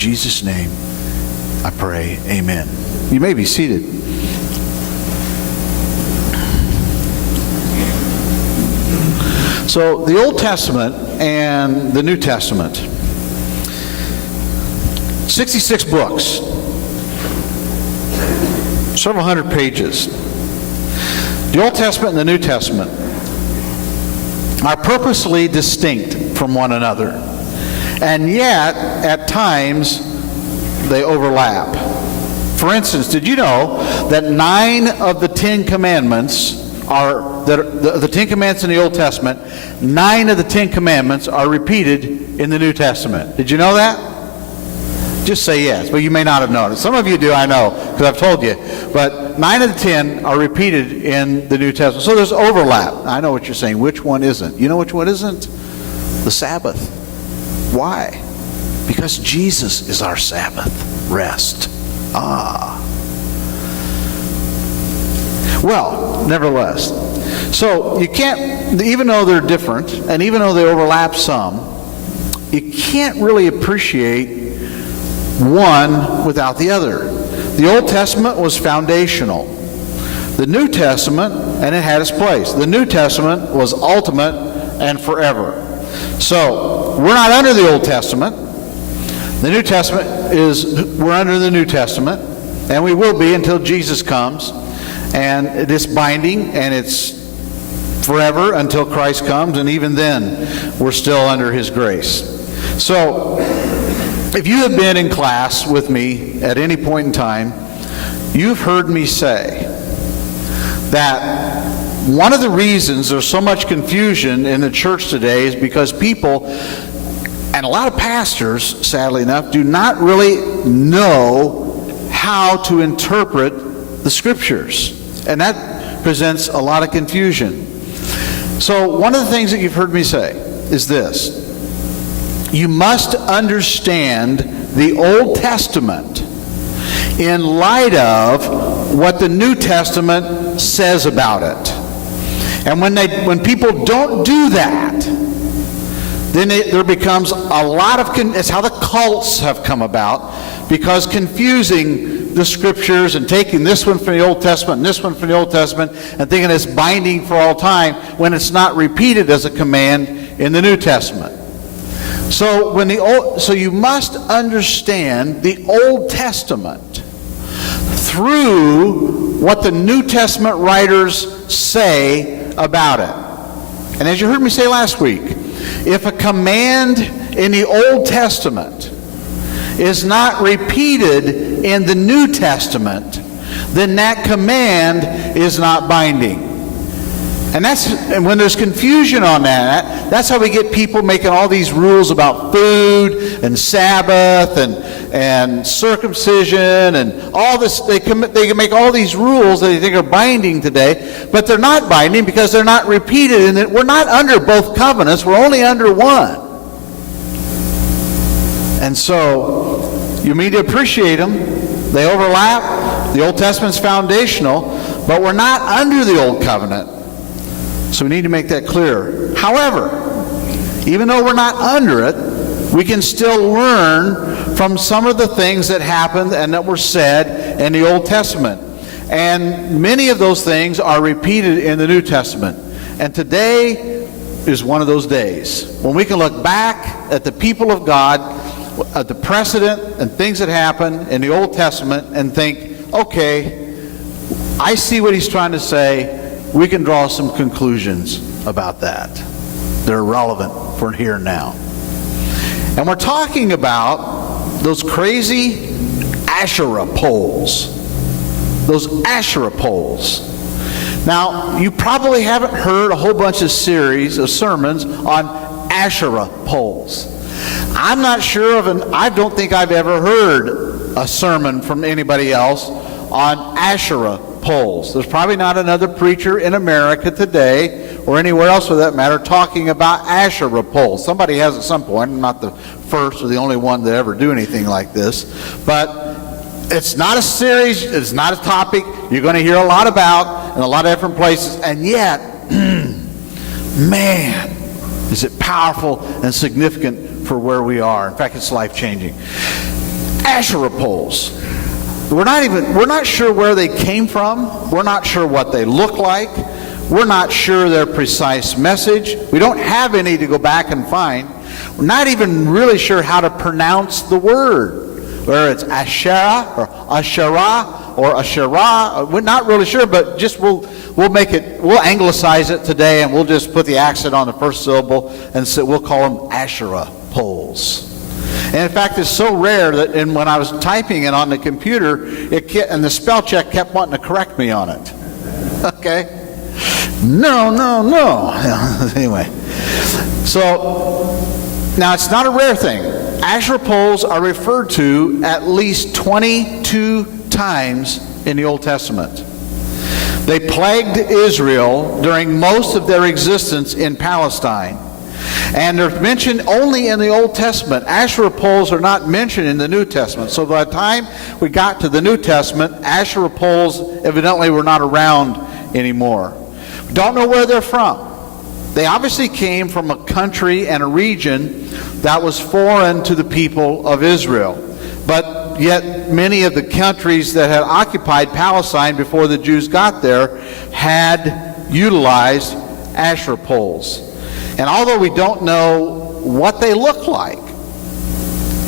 Jesus' name I pray, amen. You may be seated. So the Old Testament and the New Testament, 66 books, several hundred pages. The Old Testament and the New Testament are purposely distinct from one another, and yet at times they overlap. For instance, did you know that 9 of the 10 commandments the 10 commandments in the Old Testament, 9 of the 10 commandments are repeated in the New Testament? Did you know that? Just say yes, but you may not have known it. Some of you do, I know, because I've told you. But 9 of the 10 are repeated in the New Testament. So there's overlap. I know what you're saying. Which one isn't? You know which one isn't? The Sabbath. Why? Because Jesus is our Sabbath rest. Well, nevertheless, so you can't, even though they're different, and even though they overlap some, you can't really appreciate one without the other. The Old Testament was foundational. The New Testament, and it had its place. The New Testament was ultimate and forever. So, we're not under the Old Testament. The New Testament we're under the New Testament, and we will be until Jesus comes. And it is binding, and it's forever until Christ comes, and even then, we're still under His grace. So, if you have been in class with me at any point in time, you've heard me say that one of the reasons there's so much confusion in the church today is because people, and a lot of pastors, sadly enough, do not really know how to interpret the Scriptures. And that presents a lot of confusion. So one of the things that you've heard me say is this: you must understand the Old Testament in light of what the New Testament says about it. And when people don't do that, then there becomes a lot of it's how the cults have come about, because confusing the Scriptures and taking this one from the Old Testament and this one from the Old Testament and thinking it's binding for all time when it's not repeated as a command in the New Testament. So you must understand the Old Testament through what the New Testament writers say about it. And as you heard me say last week, if a command in the Old Testament is not repeated in the New Testament, then that command is not binding. And when there's confusion on that, that's how we get people making all these rules about food and Sabbath and circumcision and all this. They can make all these rules that they think are binding today, but they're not binding because they're not repeated. And we're not under both covenants. We're only under one. And so you need to appreciate them. They overlap. The Old Testament's foundational, but we're not under the Old Covenant. So we need to make that clear. However, even though we're not under it, we can still learn from some of the things that happened and that were said in the Old Testament. And many of those things are repeated in the New Testament. And today is one of those days when we can look back at the people of God, at the precedent and things that happened in the Old Testament, and think, okay, I see what he's trying to say. We can draw some conclusions about that. They're relevant for here and now. And we're talking about those crazy Asherah poles. Those Asherah poles. Now, you probably haven't heard a whole bunch of series of sermons on Asherah poles. I'm not sure I don't think I've ever heard a sermon from anybody else on Asherah poles. There's probably not another preacher in America today, or anywhere else for that matter, talking about Asherah poles. Somebody has at some point. I'm not the first or the only one to ever do anything like this. But it's not a series, it's not a topic you're going to hear a lot about in a lot of different places. And yet, man, is it powerful and significant for where we are. In fact, it's life-changing. Asherah poles. We're not sure where they came from. We're not sure what they look like. We're not sure their precise message. We don't have any to go back and find. We're not even really sure how to pronounce the word, whether it's Asherah or Asherah or Asherah. We're not really sure, but just we'll anglicize it today, and we'll just put the accent on the first syllable, and so we'll call them Asherah poles. And in fact, it's so rare that when I was typing it on the computer, and the spell check kept wanting to correct me on it. Okay? No. Anyway. So, now it's not a rare thing. Asherah poles are referred to at least 22 times in the Old Testament. They plagued Israel during most of their existence in Palestine. And they're mentioned only in the Old Testament. Asherah poles are not mentioned in the New Testament. So by the time we got to the New Testament, Asherah poles evidently were not around anymore. We don't know where they're from. They obviously came from a country and a region that was foreign to the people of Israel. But yet many of the countries that had occupied Palestine before the Jews got there had utilized Asherah poles. And although we don't know what they look like,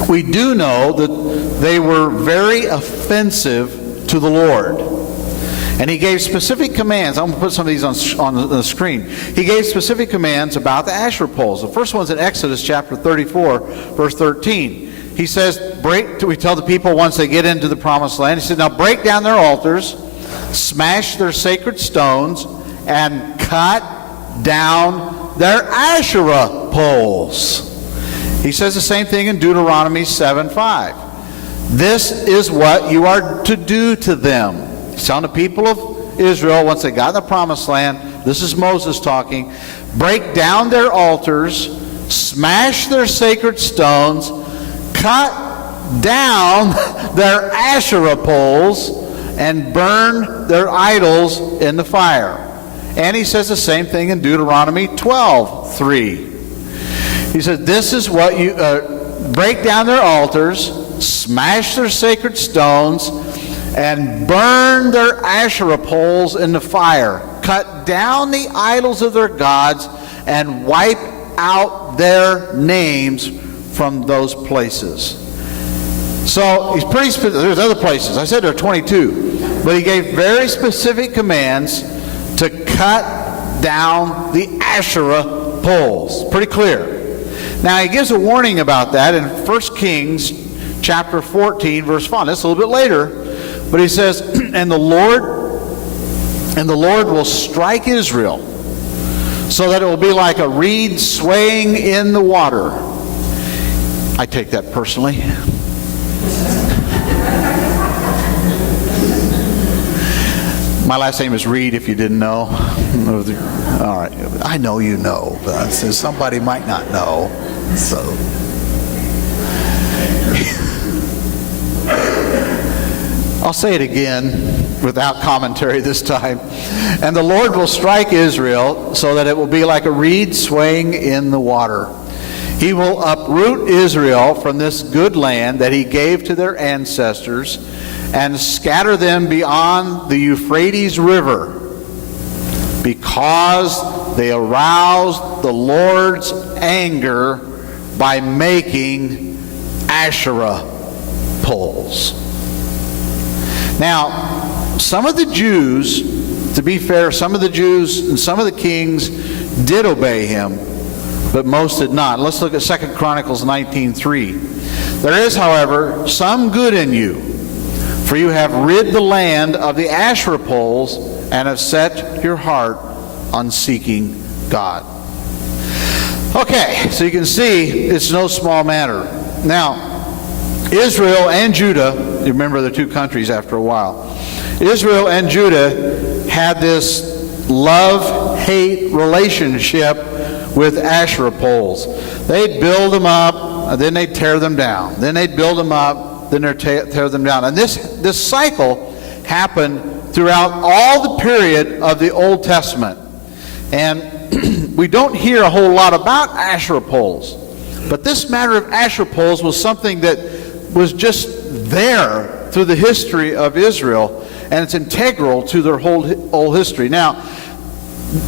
we do know that they were very offensive to the Lord. And he gave specific commands. I'm going to put some of these on the screen. He gave specific commands about the Asherah poles. The first one's in Exodus chapter 34, verse 13. He says, we tell the people once they get into the promised land, he said, now break down their altars, smash their sacred stones, and cut down their Asherah poles. He says the same thing in Deuteronomy 7:5. This is what you are to do to them. He's telling the people of Israel, once they got in the promised land, this is Moses talking, break down their altars, smash their sacred stones, cut down their Asherah poles, and burn their idols in the fire. And he says the same thing in Deuteronomy 12:3. He said, this is what you break down their altars, smash their sacred stones, and burn their Asherah poles in the fire. Cut down the idols of their gods and wipe out their names from those places. So he's pretty specific. There's other places. I said there are 22. But he gave very specific commands to cut down the Asherah poles. Pretty clear. Now he gives a warning about that in 1 Kings chapter 14, verse 5. That's a little bit later. But he says, and the Lord will strike Israel so that it will be like a reed swaying in the water. I take that personally. My last name is Reed, if you didn't know. All right. I know you know, but somebody might not know. So, I'll say it again without commentary this time. And the Lord will strike Israel so that it will be like a reed swaying in the water. He will uproot Israel from this good land that he gave to their ancestors and scatter them beyond the Euphrates River, because they aroused the Lord's anger by making Asherah poles. Now, some of the Jews, to be fair, some of the Jews and some of the kings did obey him, but most did not. Let's look at 2 Chronicles 19:3. There is, however, some good in you, for you have rid the land of the Asherah poles and have set your heart on seeking God. Okay, so you can see it's no small matter. Now, Israel and Judah, you remember the two countries after a while, Israel and Judah had this love-hate relationship with Asherah poles. They'd build them up, and then they'd tear them down. Then they'd build them up, then they'd tear them down. And this cycle happened throughout all the period of the Old Testament. And we don't hear a whole lot about Asherah poles. But this matter of Asherah poles was something that was just there through the history of Israel, and it's integral to their whole history. Now,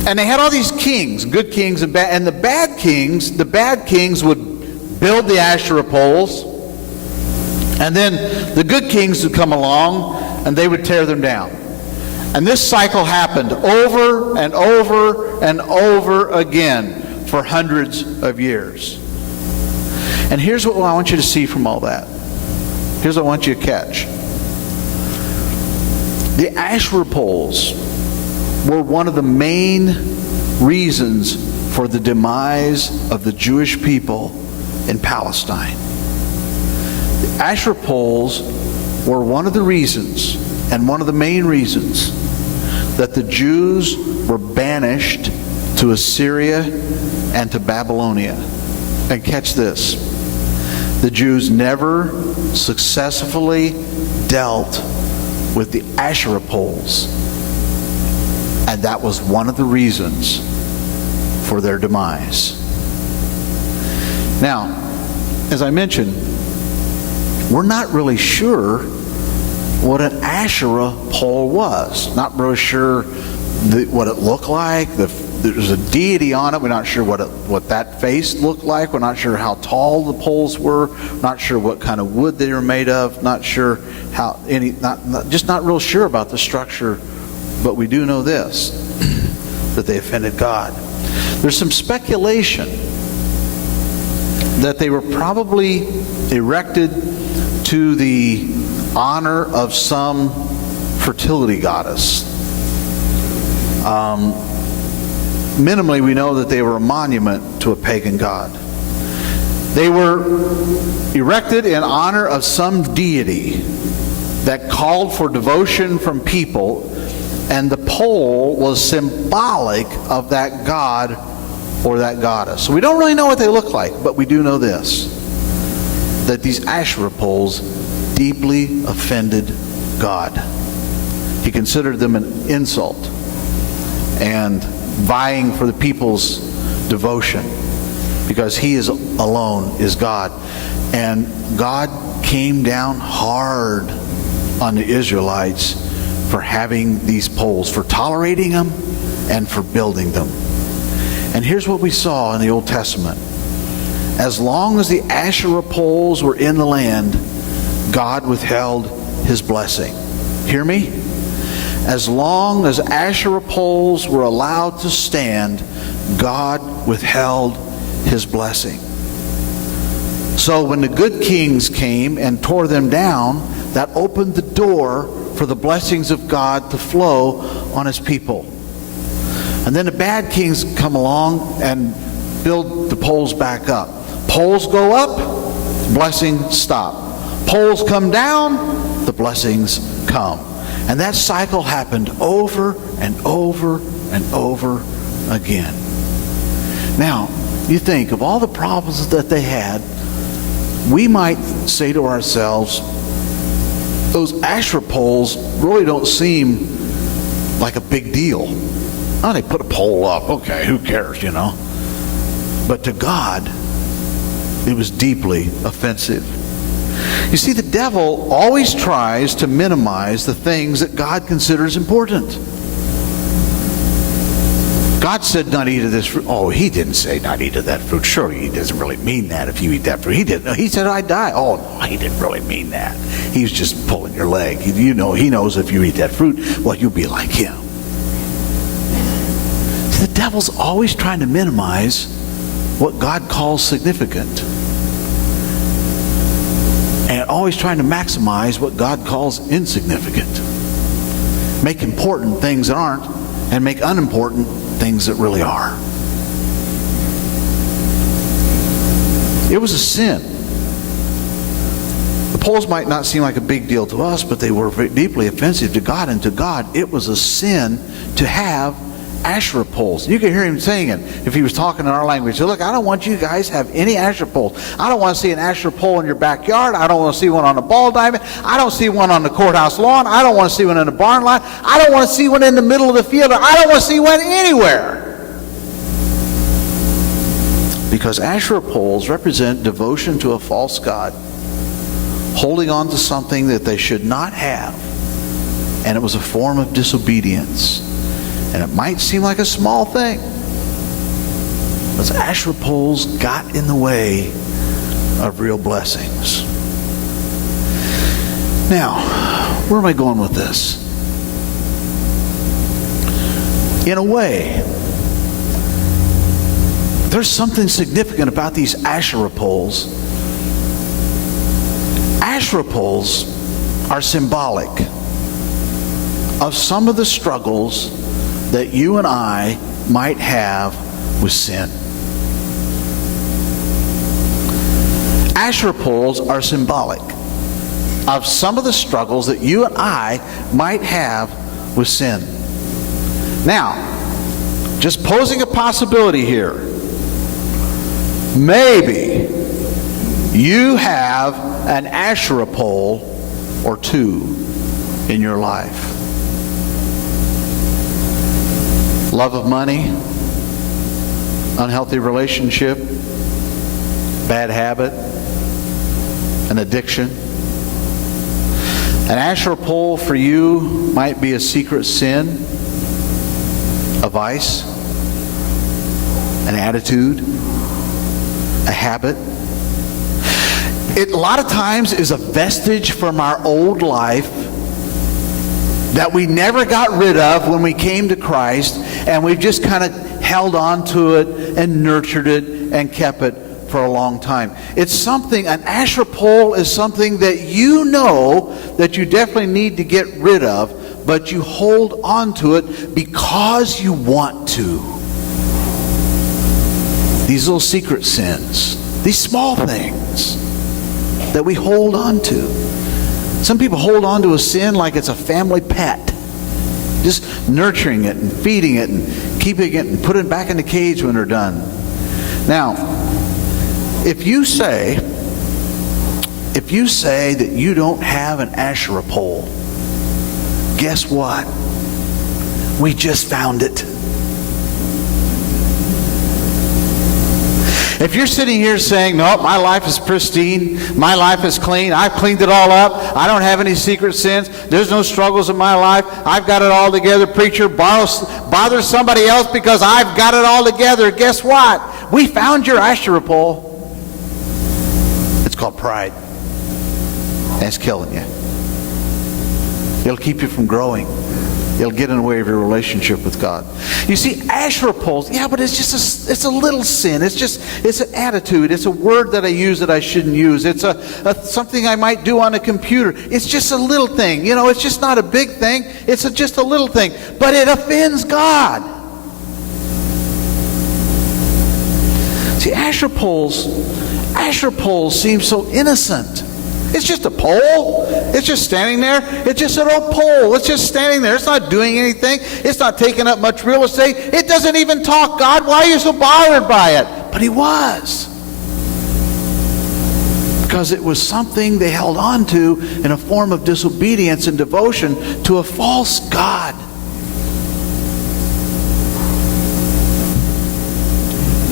and they had all these kings, good kings and bad, and the bad kings would build the Asherah poles, and then the good kings would come along and they would tear them down. And this cycle happened over and over and over again for hundreds of years. And here's what I want you to see from all that. Here's what I want you to catch. The Asherah poles were one of the main reasons for the demise of the Jewish people in Palestine. The Asherah poles were one of the reasons, and one of the main reasons, that the Jews were banished to Assyria and to Babylonia. And catch this. The Jews never successfully dealt with the Asherah poles. And that was one of the reasons for their demise. Now, as I mentioned, we're not really sure what an Asherah pole was. Not really sure what it looked like. There's a deity on it. We're not sure what that face looked like. We're not sure how tall the poles were. Not sure what kind of wood they were made of. Not sure how just not real sure about the structure. But we do know this, that they offended God. There's some speculation that they were probably erected to the honor of some fertility goddess. Minimally, we know that they were a monument to a pagan god. They were erected in honor of some deity that called for devotion from people, and the pole was symbolic of that god or that goddess. So we don't really know what they look like, but we do know this, that these Asherah poles deeply offended God. He considered them an insult and vying for the people's devotion, because he alone is God. And God came down hard on the Israelites for having these poles, for tolerating them and for building them. And here's what we saw in the Old Testament. As long as the Asherah poles were in the land, God withheld his blessing. Hear me? As long as Asherah poles were allowed to stand, God withheld his blessing. So when the good kings came and tore them down, that opened the door for the blessings of God to flow on his people. And then the bad kings come along and build the poles back up. Poles go up, blessings stop. Poles come down, the blessings come. And that cycle happened over and over and over again. Now, you think of all the problems that they had, we might say to ourselves, those Asherah poles really don't seem like a big deal. Oh, they put a pole up. Okay, who cares, you know? But to God, it was deeply offensive. You see, the devil always tries to minimize the things that God considers important. God said not eat of this fruit. Oh, he didn't say not eat of that fruit. Surely he doesn't really mean that if you eat that fruit. He didn't. No, he said I'd die. Oh, no, he didn't really mean that. He was just pulling your leg. You know, he knows if you eat that fruit, well, you'll be like him. See, the devil's always trying to minimize what God calls significant, and always trying to maximize what God calls insignificant. Make important things that aren't, and make unimportant things that really are. It was a sin. The poles might not seem like a big deal to us, but they were deeply offensive to God, and to God it was a sin to have Asherah poles. You can hear him saying it if he was talking in our language. So look, I don't want you guys to have any Asherah poles. I don't want to see an Asherah pole in your backyard. I don't want to see one on a ball diamond. I don't see one on the courthouse lawn. I don't want to see one in the barn lot. I don't want to see one in the middle of the field. I don't want to see one anywhere. Because Asherah poles represent devotion to a false god holding on to something that they should not have. And it was a form of disobedience. And it might seem like a small thing. But Asherah poles got in the way of real blessings. Now, where am I going with this? In a way, there's something significant about these Asherah poles. Asherah poles are symbolic of some of the struggles that you and I might have with sin. Asherah poles are symbolic of some of the struggles that you and I might have with sin. Now, just posing a possibility here. Maybe you have an Asherah pole or two in your life. Love of money, unhealthy relationship, bad habit, an addiction. An Asherah pole for you might be a secret sin, a vice, an attitude, a habit. It a lot of times is a vestige from our old life that we never got rid of when we came to Christ, and we've just kind of held on to it and nurtured it and kept it for a long time. It's something, an Asherah pole is something that you know that you definitely need to get rid of, but you hold on to it because you want to. These little secret sins, these small things that we hold on to. Some people hold on to a sin like it's a family pet, just nurturing it and feeding it and keeping it and putting it back in the cage when they're done. Now, if you say that you don't have an Asherah pole, guess what? We just found it. If you're sitting here saying, no, my life is pristine, my life is clean, I've cleaned it all up, I don't have any secret sins, there's no struggles in my life, I've got it all together, preacher, bother somebody else because I've got it all together, guess what? We found your Asherah pole. It's called pride. And it's killing you. It'll keep you from growing. It'll get in the way of your relationship with God. You see, Asherah poles, yeah, but it's just it's a little sin. It's an attitude. It's a word that I use that I shouldn't use. It's something I might do on a computer. It's just a little thing. You know, it's just not a big thing. It's just a little thing. But it offends God. See, Asherah poles seem so innocent. It's just a pole. It's just standing there. It's just an old pole. It's just standing there. It's not doing anything. It's not taking up much real estate. It doesn't even talk. God, why are you so bothered by it? But he was. Because it was something they held on to in a form of disobedience and devotion to a false god.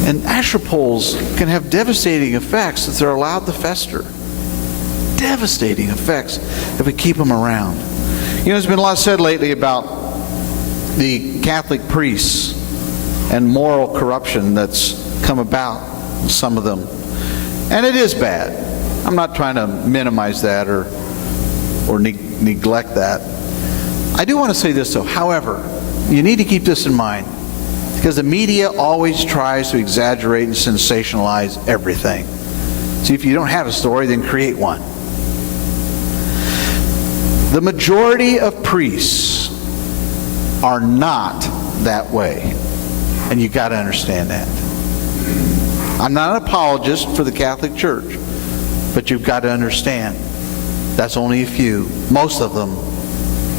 And Asherah poles can have devastating effects if they're allowed to fester. Devastating effects if we keep them around. You know, there's been a lot said lately about the Catholic priests and moral corruption that's come about, some of them. And it is bad. I'm not trying to minimize that or neglect that. I do want to say this though, however, you need to keep this in mind, because the media always tries to exaggerate and sensationalize everything. See, if you don't have a story, then create one. The majority of priests are not that way. And you've got to understand that. I'm not an apologist for the Catholic Church, but you've got to understand that's only a few. Most of them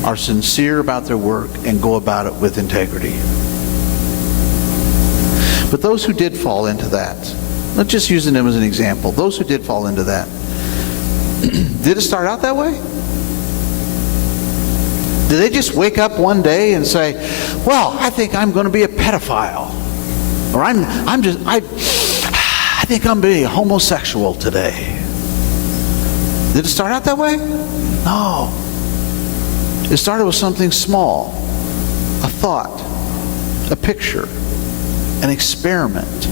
are sincere about their work and go about it with integrity. But those who did fall into that, not just using them as an example, those who did fall into that, did it start out that way? Did they just wake up one day and say, well, I think I'm going to be a pedophile? Or I think I'm going to be a homosexual today? Did it start out that way? No. It started with something small, a thought, a picture, an experiment.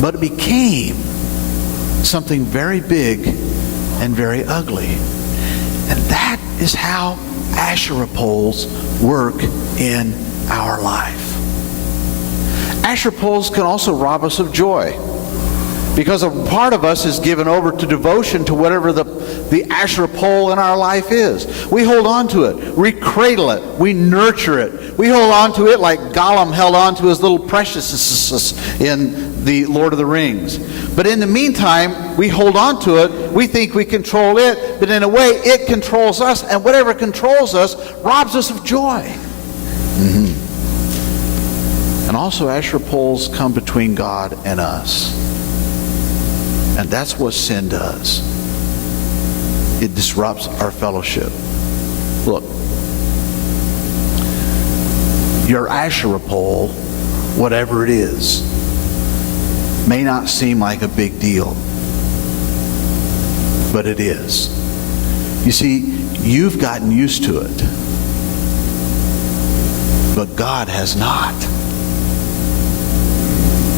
But it became something very big and very ugly. And that is how Asherah poles work in our life. Asherah poles can also rob us of joy, because a part of us is given over to devotion to whatever the Asherah pole in our life is. We hold on to it. We cradle it. We nurture it. We hold on to it like Gollum held on to his little preciousness in the Lord of the Rings. But in the meantime, we hold on to it. We think we control it, but in a way, it controls us. And whatever controls us robs us of joy. And also, Asherah poles come between God and us. And that's what sin does. It disrupts our fellowship. Look, your Asherah pole, whatever it is, may not seem like a big deal, but it is. You see, you've gotten used to it, but God has not.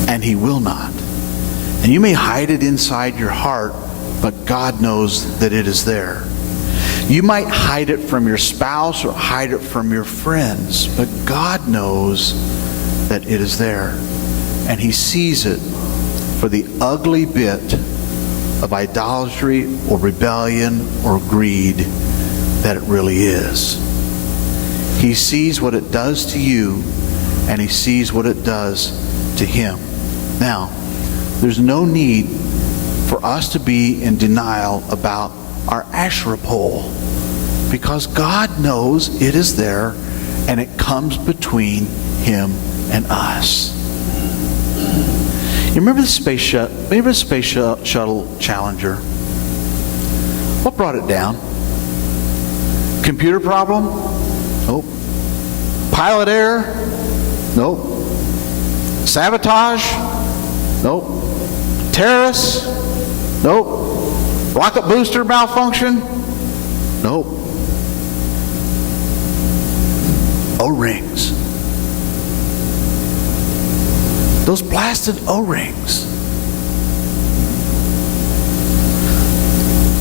And He will not. And you may hide it inside your heart, but God knows that it is there. You might hide it from your spouse or hide it from your friends, but God knows that it is there. And He sees it for the ugly bit of idolatry or rebellion or greed that it really is. He sees what it does to you, and He sees what it does to Him. Now, there's no need for us to be in denial about our Asherah pole, because God knows it is there, and it comes between Him and us. You remember the space shuttle Challenger? What brought it down? Computer problem? Nope. Pilot error? Nope. Sabotage? Nope. Terrorists? Nope. Rocket booster malfunction? Nope. O-rings. Those blasted O-rings.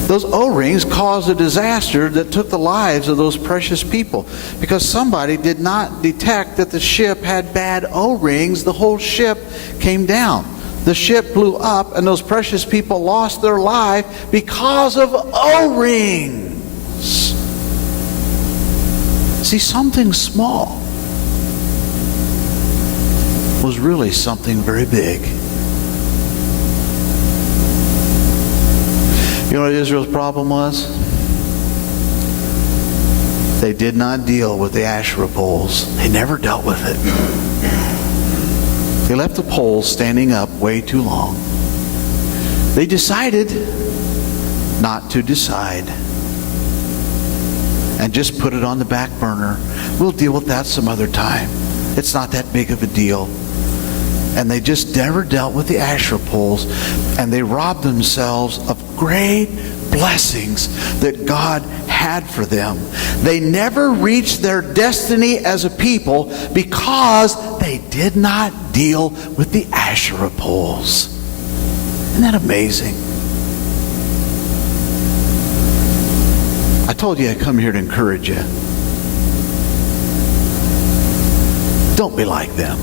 Those O-rings caused a disaster that took the lives of those precious people, because somebody did not detect that the ship had bad O-rings. The whole ship came down. The ship blew up, and those precious people lost their life because of O-rings. See, something small was really something very big. You know what Israel's problem was? They did not deal with the Asherah poles. They never dealt with it. They left the poles standing up way too long. They decided not to decide and just put it on the back burner. We'll deal with that some other time. It's not that big of a deal. And they just never dealt with the Asherah poles, and they robbed themselves of great blessings that God had for them. They never reached their destiny as a people because they did not deal with the Asherah poles. Isn't that amazing? I told you I'd come here to encourage you. Don't be like them.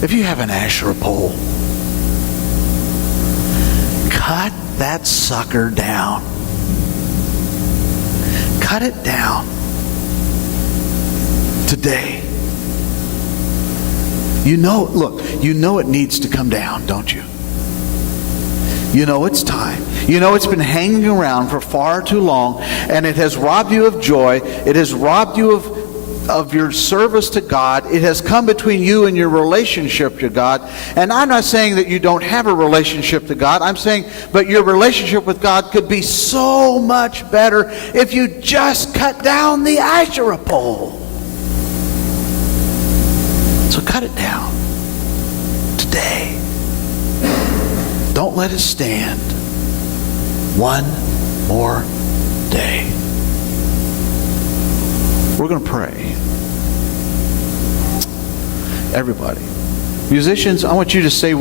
If you have an Asherah pole, cut that sucker down. Cut it down today. You know, look, you know it needs to come down, don't you? You know it's time. You know it's been hanging around for far too long, and it has robbed you of joy. It has robbed you of your service to God. It has come between you and your relationship to God. And I'm not saying that you don't have a relationship to God. I'm saying, but your relationship with God could be so much better if you just cut down the Asherah pole. So cut it down today. Don't let it stand one more day. We're going to pray. Everybody. Musicians, I want you to say